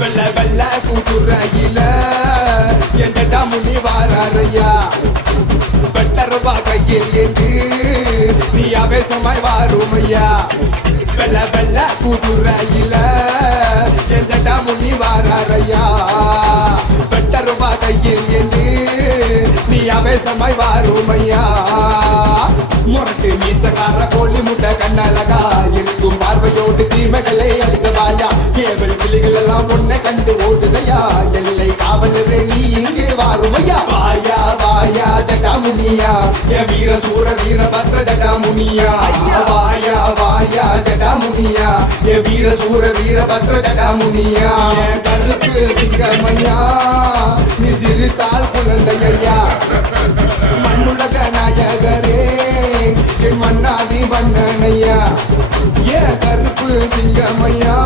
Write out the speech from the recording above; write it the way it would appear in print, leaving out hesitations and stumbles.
வெள்ள வெள்ள கூட்டுறையில எந்தடா முனி வாராரையா வெட்டருவா கையில் என்று நீ அவேசமாய் வாருமையா வெள்ள வெள்ள கூட்டுறையில எந்தடா முனி வாராரையா வெட்டருவா கையில் என்று நீ அவேசமாய் வாருமையா முரட்டு மீசக்கார கோழி முட்டை கண்ணழகா இருக்கும் பார்வையோடு தீமைகளை அழிக்கவாயா கேவல் கிளிகள் எல்லாம் உன்னை கண்டு ஓடுதையா எல்லை காவலரே நீ இங்கே வாருமையா வாயா வாயா ஜட்டாமுனியா எ வீர சூர வீரபத்ர ஜட்டாமுனியா வாயா வாயா ஜட்டாமுனியா எ வீர சூர வீரபத்ர ஜட்டாமுனியா கருப்பு சிங்கமையா நீ சிரித்தால் குழந்தையா மண்ணுலக நாயகரே என் மன்னாதி மன்னனையா ஏ கருப்பு சிங்கமையா